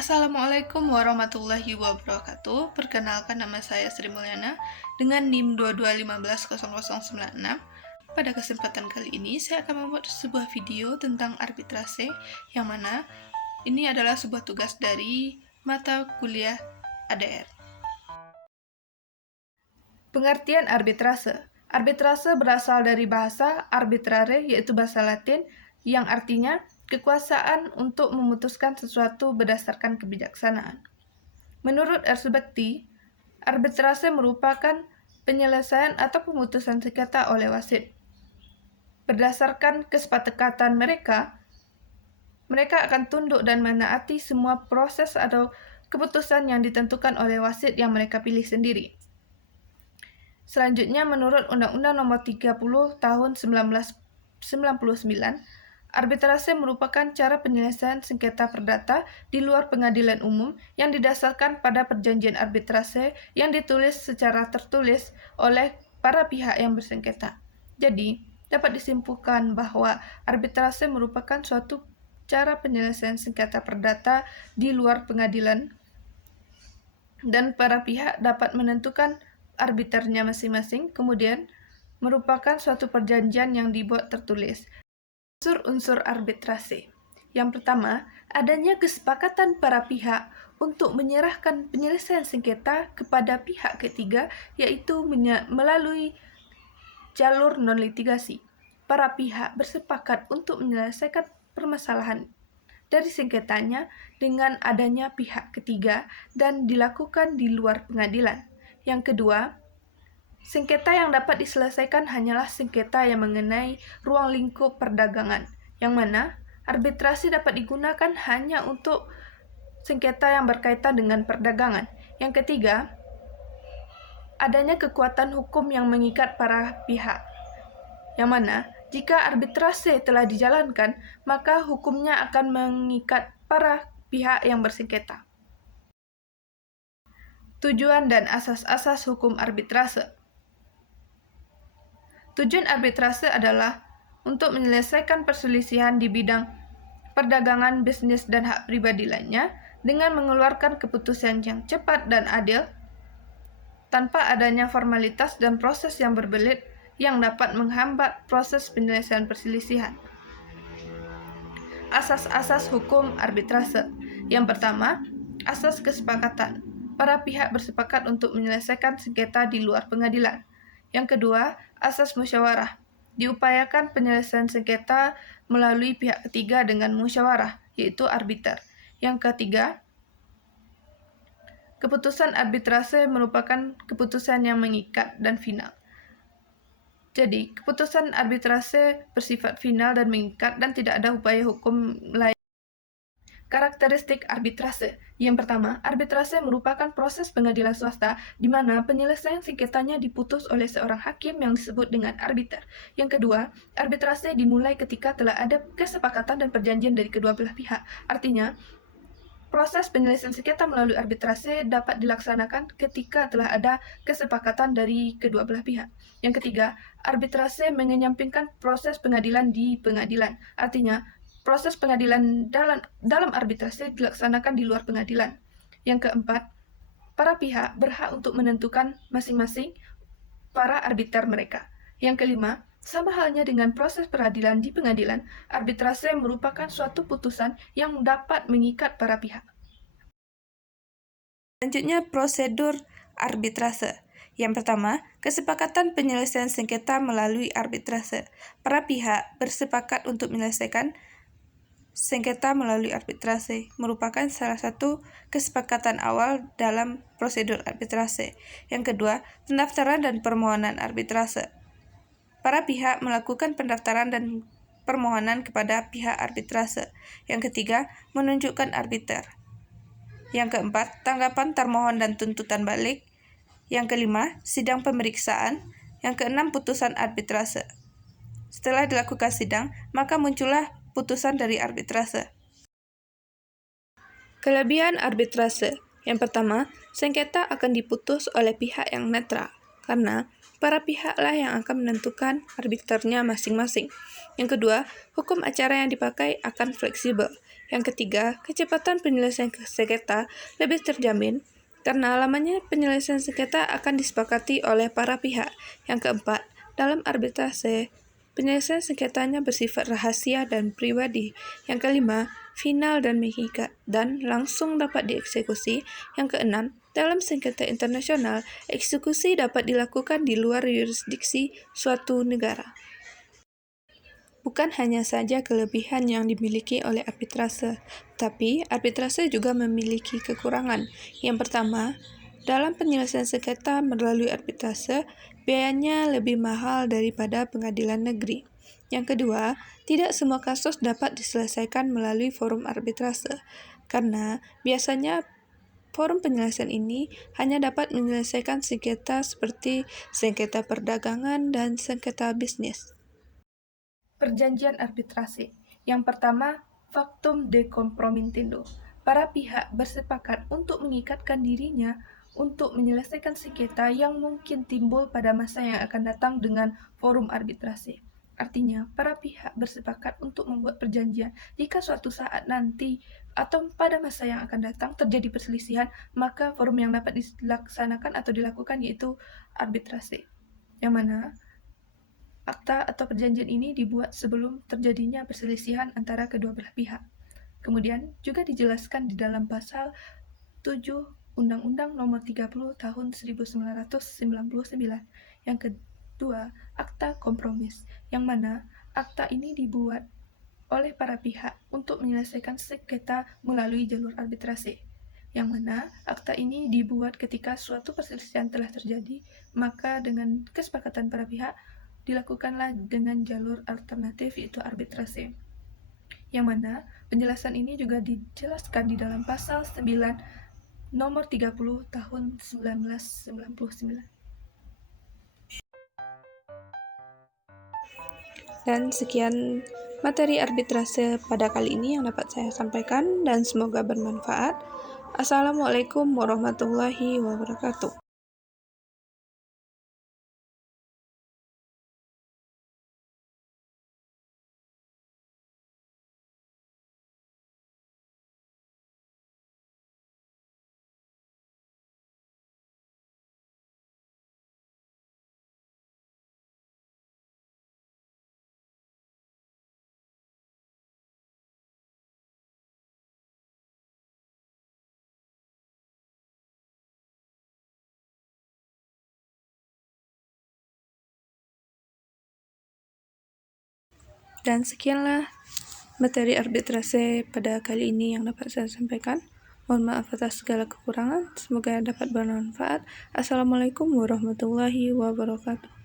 Assalamualaikum warahmatullahi wabarakatuh. Perkenalkan, nama saya Sri Mulyana dengan NIM 22150096. Pada kesempatan kali ini saya akan membuat sebuah video tentang arbitrase, yang mana ini adalah sebuah tugas dari mata kuliah ADR. Pengertian arbitrase. Arbitrase berasal dari bahasa arbitrare, yaitu bahasa Latin, yang artinya kekuasaan untuk memutuskan sesuatu berdasarkan kebijaksanaan. Menurut Erzsébet, arbitrase merupakan penyelesaian atau pemutusan sengketa oleh wasit. Berdasarkan kesepakatan mereka akan tunduk dan menaati semua proses atau keputusan yang ditentukan oleh wasit yang mereka pilih sendiri. Selanjutnya, menurut Undang-Undang Nomor 30 Tahun 1999, arbitrase merupakan cara penyelesaian sengketa perdata di luar pengadilan umum yang didasarkan pada perjanjian arbitrase yang ditulis secara tertulis oleh para pihak yang bersengketa. Jadi, dapat disimpulkan bahwa arbitrase merupakan suatu cara penyelesaian sengketa perdata di luar pengadilan dan para pihak dapat menentukan arbiternya masing-masing, kemudian merupakan suatu perjanjian yang dibuat tertulis. Unsur-unsur arbitrase. Yang pertama, adanya kesepakatan para pihak untuk menyerahkan penyelesaian sengketa kepada pihak ketiga, yaitu melalui jalur non-litigasi. Para pihak bersepakat untuk menyelesaikan permasalahan dari sengketanya dengan adanya pihak ketiga dan dilakukan di luar pengadilan. Yang kedua, sengketa yang dapat diselesaikan hanyalah sengketa yang mengenai ruang lingkup perdagangan, yang mana arbitrasi dapat digunakan hanya untuk sengketa yang berkaitan dengan perdagangan. Yang ketiga, adanya kekuatan hukum yang mengikat para pihak, yang mana jika arbitrase telah dijalankan, maka hukumnya akan mengikat para pihak yang bersengketa. Tujuan dan asas-asas hukum arbitrase. Tujuan arbitrase adalah untuk menyelesaikan perselisihan di bidang perdagangan, bisnis, dan hak pribadi lainnya dengan mengeluarkan keputusan yang cepat dan adil tanpa adanya formalitas dan proses yang berbelit yang dapat menghambat proses penyelesaian perselisihan. Asas-asas hukum arbitrase. Yang pertama, asas kesepakatan. Para pihak bersepakat untuk menyelesaikan sengketa di luar pengadilan. Yang kedua, asas musyawarah. Diupayakan penyelesaian sengketa melalui pihak ketiga dengan musyawarah, yaitu arbiter. Yang ketiga, keputusan arbitrase merupakan keputusan yang mengikat dan final. Jadi, keputusan arbitrase bersifat final dan mengikat dan tidak ada upaya hukum lain. Karakteristik arbitrase. Yang pertama, arbitrase merupakan proses pengadilan swasta di mana penyelesaian sengketanya diputus oleh seorang hakim yang disebut dengan arbiter. Yang kedua, arbitrase dimulai ketika telah ada kesepakatan dan perjanjian dari kedua belah pihak. Artinya, proses penyelesaian sengketa melalui arbitrase dapat dilaksanakan ketika telah ada kesepakatan dari kedua belah pihak. Yang ketiga, arbitrase mengenyampingkan proses pengadilan di pengadilan. Artinya, proses pengadilan dalam arbitrase dilaksanakan di luar pengadilan. Yang keempat, para pihak berhak untuk menentukan masing-masing para arbiter mereka. Yang kelima, sama halnya dengan proses peradilan di pengadilan, arbitrase merupakan suatu putusan yang dapat mengikat para pihak. Selanjutnya, prosedur arbitrase. Yang pertama, kesepakatan penyelesaian sengketa melalui arbitrase. Para pihak bersepakat untuk menyelesaikan sengketa melalui arbitrase merupakan salah satu kesepakatan awal dalam prosedur arbitrase. Yang kedua, pendaftaran dan permohonan arbitrase. Para pihak melakukan pendaftaran dan permohonan kepada pihak arbitrase. Yang ketiga, menunjukkan arbiter. Yang keempat, tanggapan termohon dan tuntutan balik. Yang kelima, sidang pemeriksaan. Yang keenam, putusan arbitrase. Setelah dilakukan sidang, maka muncullah putusan dari arbitrase. Kelebihan arbitrase. Yang pertama, sengketa akan diputus oleh pihak yang netral, karena para pihaklah yang akan menentukan arbiternya masing-masing. Yang kedua, hukum acara yang dipakai akan fleksibel. Yang ketiga, kecepatan penyelesaian sengketa lebih terjamin karena lamanya penyelesaian sengketa akan disepakati oleh para pihak. Yang keempat, dalam arbitrase, penyelesaian sengketanya bersifat rahasia dan pribadi. Yang kelima, final dan mengikat dan langsung dapat dieksekusi. Yang keenam, dalam sengketa internasional, eksekusi dapat dilakukan di luar yurisdiksi suatu negara. Bukan hanya saja kelebihan yang dimiliki oleh arbitrase, tapi arbitrase juga memiliki kekurangan. Yang pertama, dalam penyelesaian sengketa melalui arbitrase, biayanya lebih mahal daripada pengadilan negeri. Yang kedua, tidak semua kasus dapat diselesaikan melalui forum arbitrase, karena biasanya forum penyelesaian ini hanya dapat menyelesaikan sengketa seperti sengketa perdagangan dan sengketa bisnis. Perjanjian arbitrase. Yang pertama, factum de compromitendo. Para pihak bersepakat untuk mengikatkan dirinya untuk menyelesaikan sengketa yang mungkin timbul pada masa yang akan datang dengan forum arbitrase. Artinya, para pihak bersepakat untuk membuat perjanjian jika suatu saat nanti atau pada masa yang akan datang terjadi perselisihan, maka forum yang dapat dilaksanakan atau dilakukan yaitu arbitrase. Yang mana akta atau perjanjian ini dibuat sebelum terjadinya perselisihan antara kedua belah pihak. Kemudian juga dijelaskan di dalam pasal 7 Undang-Undang Nomor 30 Tahun 1999. Yang kedua, akta kompromis, yang mana akta ini dibuat oleh para pihak untuk menyelesaikan sengketa melalui jalur arbitrase. Yang mana akta ini dibuat ketika suatu perselisihan telah terjadi, maka dengan kesepakatan para pihak dilakukanlah dengan jalur alternatif yaitu arbitrase. Yang mana penjelasan ini juga dijelaskan di dalam pasal 9 nomor 30 tahun 1999. Dan sekian materi arbitrase pada kali ini yang dapat saya sampaikan dan semoga bermanfaat. Assalamualaikum warahmatullahi wabarakatuh. Dan sekianlah materi arbitrase pada kali ini yang dapat saya sampaikan. Mohon maaf atas segala kekurangan. Semoga dapat bermanfaat. Assalamualaikum warahmatullahi wabarakatuh.